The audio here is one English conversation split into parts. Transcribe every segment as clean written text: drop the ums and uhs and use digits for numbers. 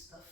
stuff.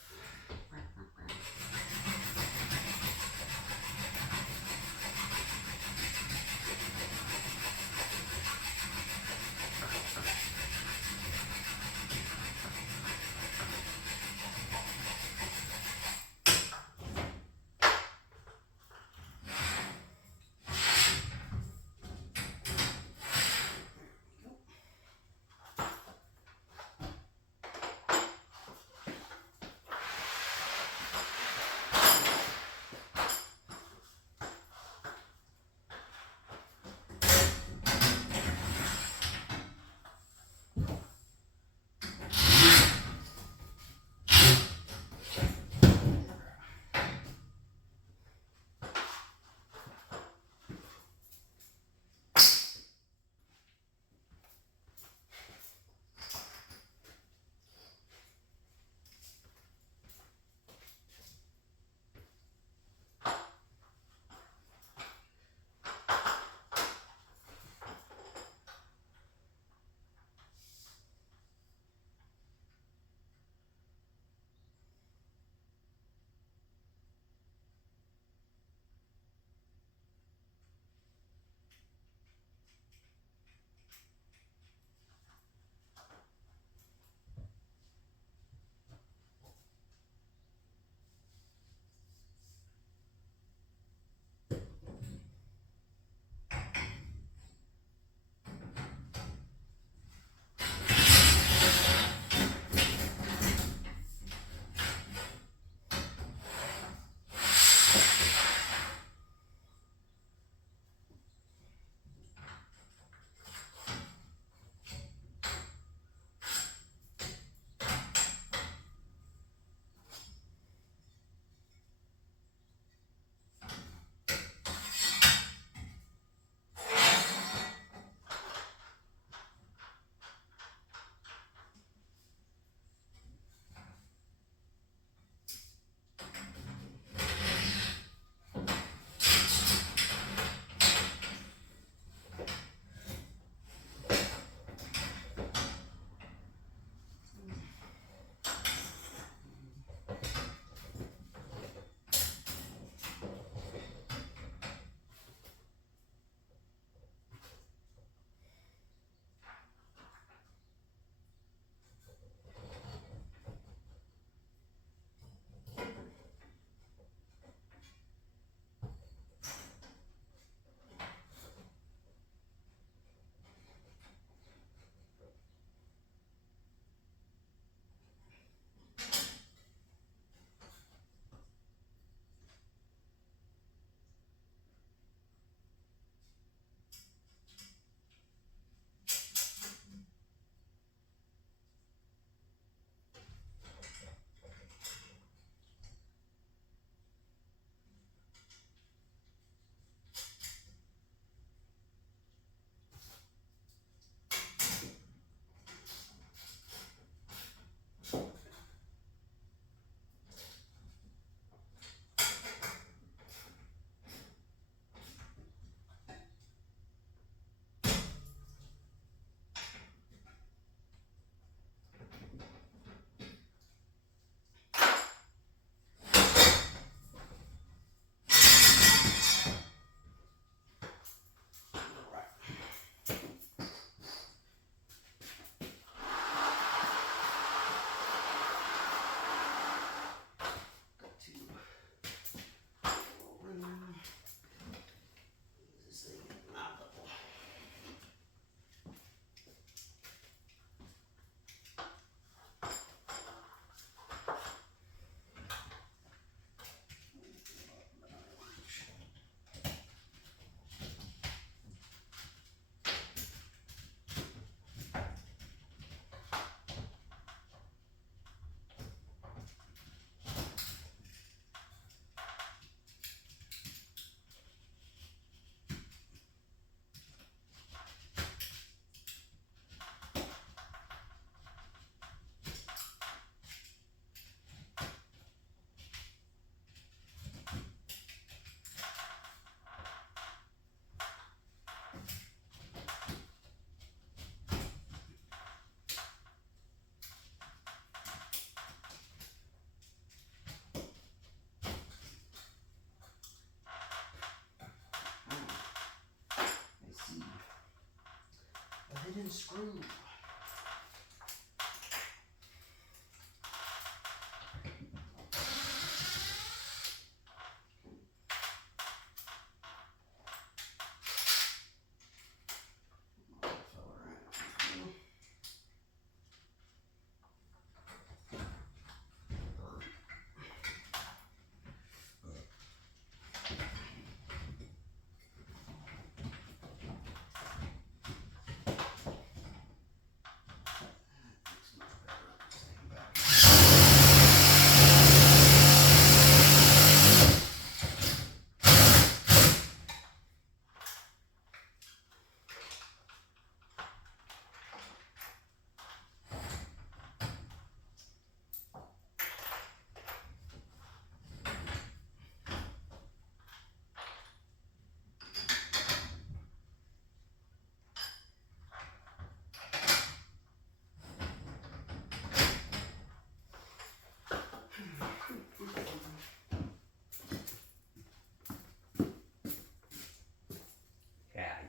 and screw.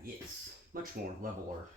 Yes, much more leveler.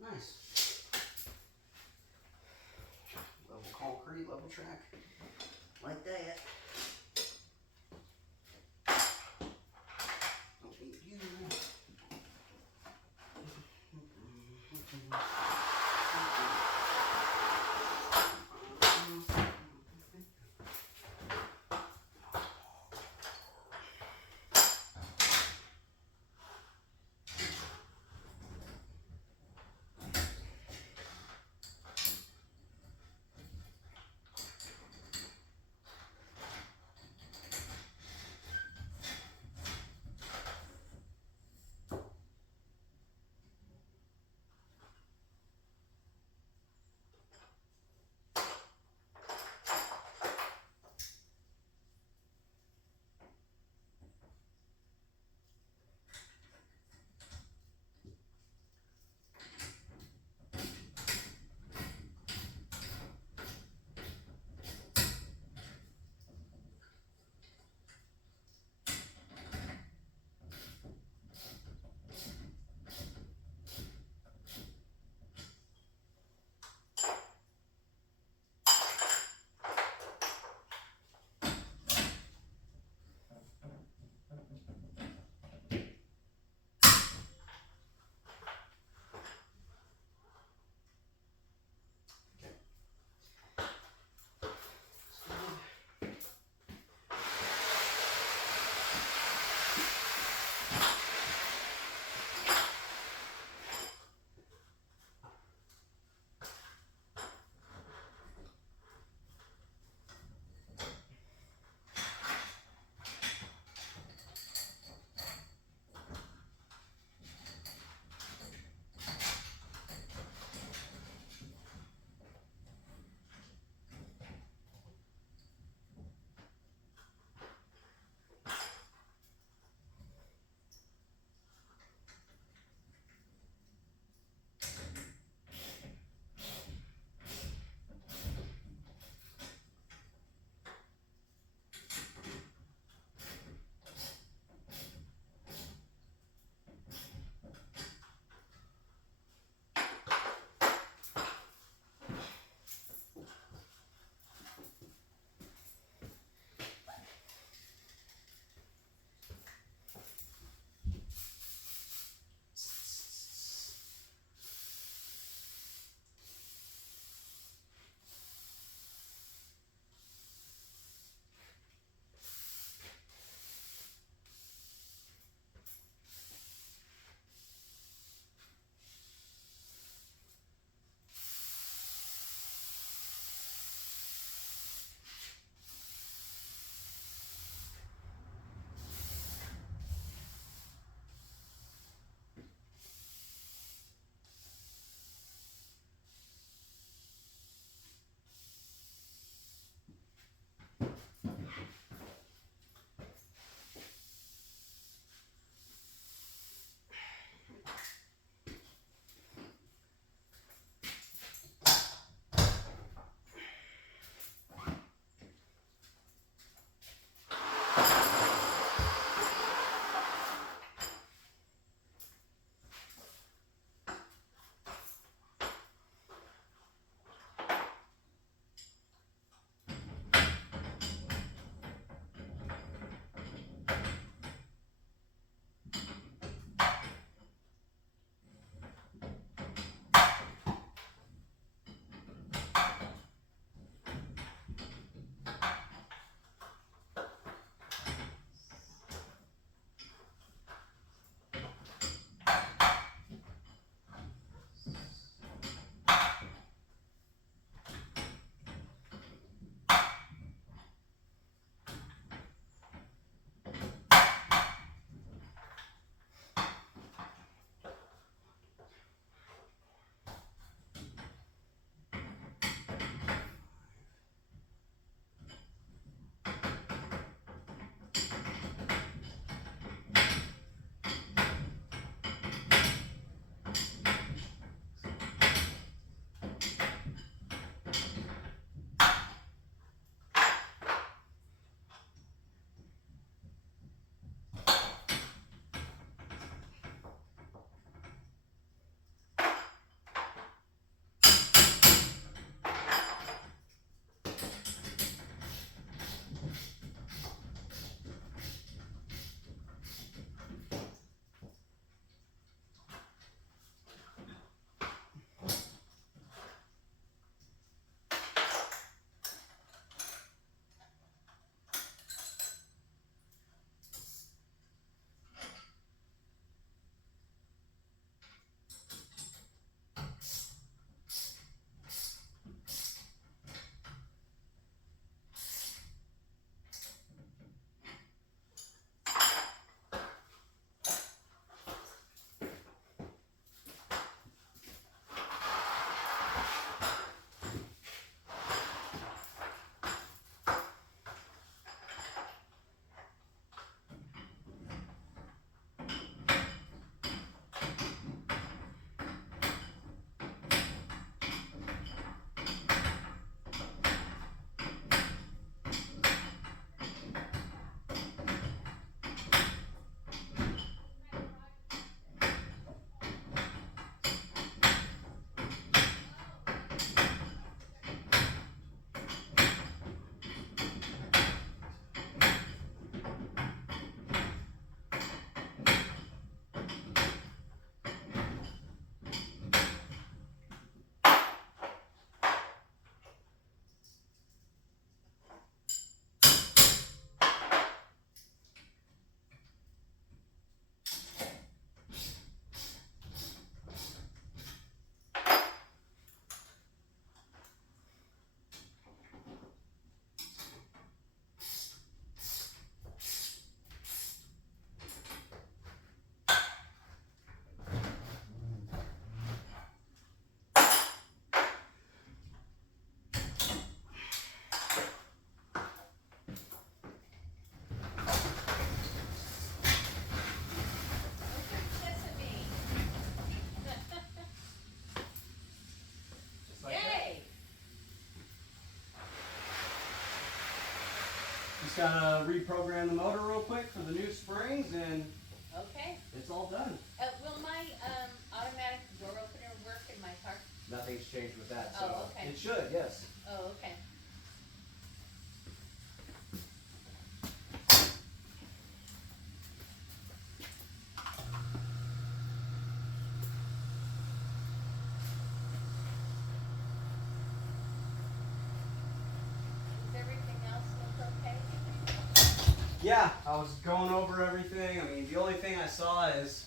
Nice. Level concrete, level track, like that. Don't need you. gotta reprogram the motor real quick for the new springs, and Okay. it's all done. Will my automatic door opener work in my car? Nothing's changed with that, so Oh, okay. it should, yes. Oh, okay. Does everything else look okay? Yeah, I was going over everything. I mean, the only thing I saw is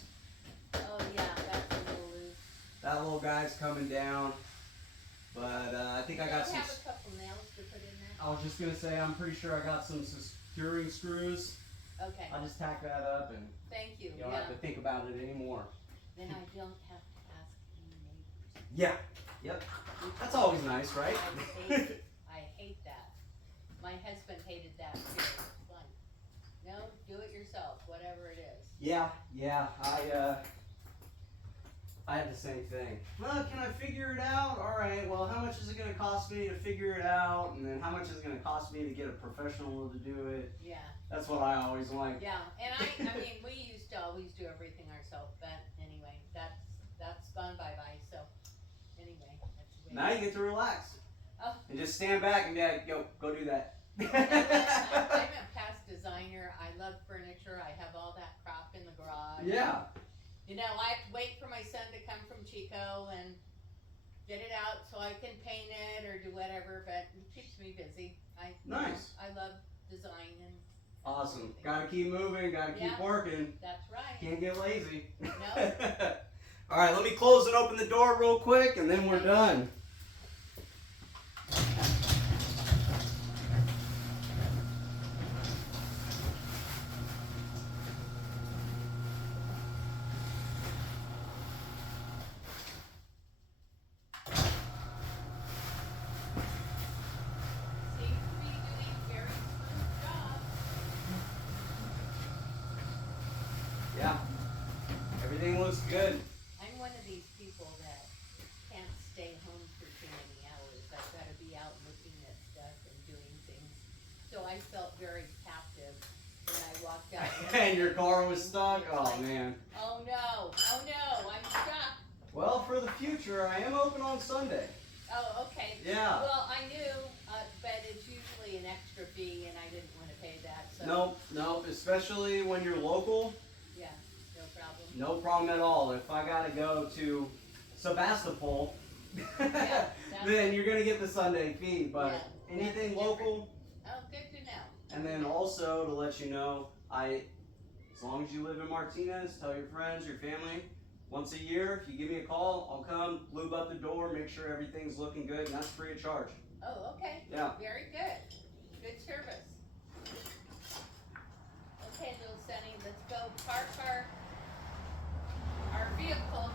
Oh, yeah, that's a little loose. that little guy's coming down. But I think I got Do some. you have a couple nails to put in there? I was just gonna say, I'm pretty sure I got some securing screws. Okay. I'll just tack that up, and Thank you. you don't Yeah. have to think about it anymore. Then I don't have to ask any neighbors. Yeah. Yep. That's always nice, right? I hate that. My husband hated that too. It's like, no, do it yourself, whatever it is. Yeah. I had the same thing. Well, can I figure it out? All right. Well, how much is it gonna cost me to figure it out? And then how much is it gonna cost me to get a professional to do it? Yeah. That's what I always like. Yeah, and I mean, we used to always do everything ourselves, but anyway, that's gone bye-bye, so, anyway, that's the way. Now you get to relax Oh. and just stand back and be like, "Yo, go do that." I'm a past designer, I love furniture, I have all that crap in the garage. Yeah. You know, I have to wait for my son to come from Chico and get it out so I can paint it or do whatever, but it keeps me busy. Nice. I love design and. Awesome. Gotta keep moving. Gotta keep Yeah. working. That's right. Can't get lazy. No. All right, let me close and open the door real quick, and then we're done. Seems to be doing very smooth job. Yeah. Everything looks good. I'm one of these people that can't stay home for too many hours. I've got to be out looking at stuff and doing things. So I felt very captive when I walked out. And your car was stuck? It's Oh, like, man. Oh no, I'm stuck. Well, for the future, I am open on Sunday. Oh, okay. Yeah. Well, I knew, but it's usually an extra fee and I didn't want to pay that, so. Nope. Especially when you're local, Yeah, no problem. no problem at all. If I gotta go to Sebastopol, Yeah, then you're gonna get the Sunday fee. But Yeah, anything that's local, Oh, good to know. and then also to let you know, as long as you live in Martinez, tell your friends, your family, once a year, if you give me a call, I'll come, lube up the door, make sure everyth's looking good, and that's free of charge. Oh, okay. Yeah. Very good. Good service. Okay, little Sunny, let's go park our vehicle